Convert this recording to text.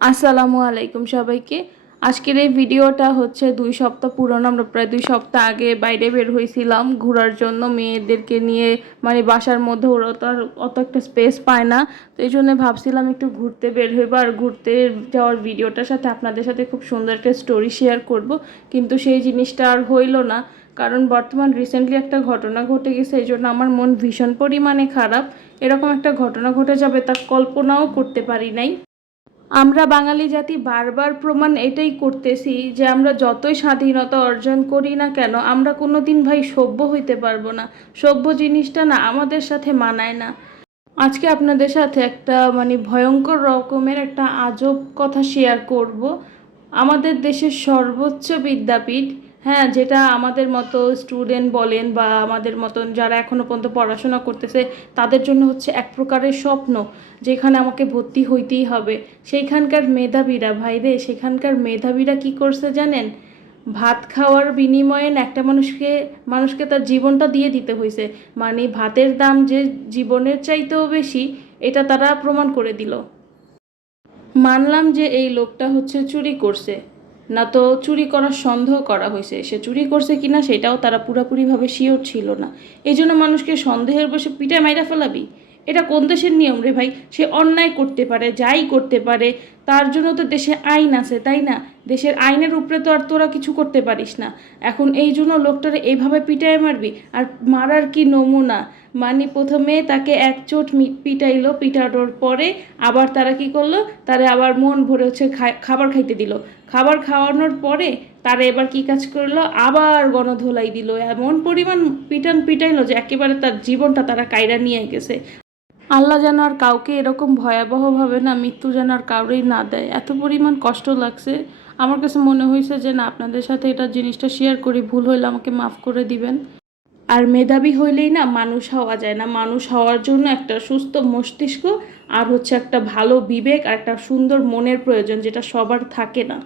আসসালামু আলাইকুম সবাইকে। আজকের এই ভিডিওটা হচ্ছে 2 সপ্তাহ পুরনো। আমরা প্রায় 2 সপ্তাহ আগে বাইরে বের হয়েছিলাম ঘোরার জন্য মেয়েদেরকে নিয়ে। মানে বাসার মধ্যে ওরা তো আর অত একটা স্পেস পায় না, তো এই জন্য ভাবছিলাম একটু ঘুরতে বের হইব আর ঘুরতে যাওয়ার ভিডিওটার সাথে আপনাদের সাথে খুব সুন্দর একটা স্টোরি শেয়ার করব। কিন্তু সেই জিনিসটা আর হইল না, কারণ বর্তমান রিসেন্টলি একটা ঘটনা ঘটে গেছে, এই জন্য আমার মন ভীষণ পরিমাণে খারাপ। এরকম একটা ঘটনা ঘটে যাবে তা কল্পনাও করতে পারি নাই। আমরা বাঙালি জাতি বারবার প্রমাণ এটাই করতেছি যে আমরা যতই স্বাধীনতা অর্জন করি না কেন, আমরা কোনো দিন ভাই সভ্য হইতে পারবো না। সভ্য জিনিসটা না আমাদের সাথে মানায় না। আজকে আপনাদের সাথে একটা মানে ভয়ঙ্কর রকমের একটা আজব কথা শেয়ার করব। আমাদের দেশের সর্বোচ্চ বিদ্যাপীঠ, হ্যাঁ, যেটা আমাদের মতো স্টুডেন্ট বলেন বা আমাদের মতন যারা এখনও পর্যন্ত পড়াশোনা করতেছে তাদের জন্য হচ্ছে এক প্রকারের স্বপ্ন, যেখানে আমাকে ভর্তি হইতেই হবে। সেইখানকার মেধাবীরা ভাইরে, সেখানকার মেধাবীরা কি করছে জানেন? ভাত খাওয়ার বিনিময়ে একটা মানুষকে মানুষকে তার জীবনটা দিয়ে দিতে হয়েছে। মানে ভাতের দাম যে জীবনের চাইতেও বেশি, এটা তারা প্রমাণ করে দিল। মানলাম যে এই লোকটা হচ্ছে চুরি করছে, না তো চুরি করার সন্দেহ করা হয়েছে, সে চুরি করছে কিনা সেটাও তারা পুরোপুরিভাবে শিওর ছিল না। এই জন্য মানুষকে সন্দেহের বসে পিঠে মাইরা ফেলাবি? এটা কোন দেশের নিয়ম রে ভাই? সে অন্যায় করতে পারে, যাই করতে পারে, তার জন্য তো দেশে আইন আছে, তাই না? দেশের আইনের উপরে তো আর তোরা কিছু করতে পারিস না। এখন এই জন্য লোকটারে এইভাবে পিটায় মারবি? আর মারার কি নমুনা! মানে প্রথমে তাকে এক চোট পিটাইলো, পিটানোর পরে আবার তারা কি করলো, তারা আবার মন ভরে হচ্ছে খাবার খাইতে দিল। খাবার খাওয়ানোর পরে তারা এবার কি কাজ করলো, আবার গণধোলাই দিল। এমন পরিমাণ পিটাইলো যে একেবারে তার জীবনটা তারা কায়রা নিয়ে গেছে। আল্লাহ যেন আর কাউকে এরকম ভয়াবহভাবে না, মৃত্যু যেন আর কাউরেই না দেয়। এত পরিমাণ কষ্ট লাগছে। আমার কাছে মনে হয়েছে যে না, আপনাদের সাথে এটা জিনিসটা শেয়ার করি। ভুল হইলে আমাকে মাফ করে দিবেন। আর মেধাবী হইলেই না মানুষ হওয়া যায় না। মানুষ হওয়ার জন্য একটা সুস্থ মস্তিষ্ক আর হচ্ছে একটা ভালো বিবেক আর একটা সুন্দর মনের প্রয়োজন, যেটা সবার থাকে না।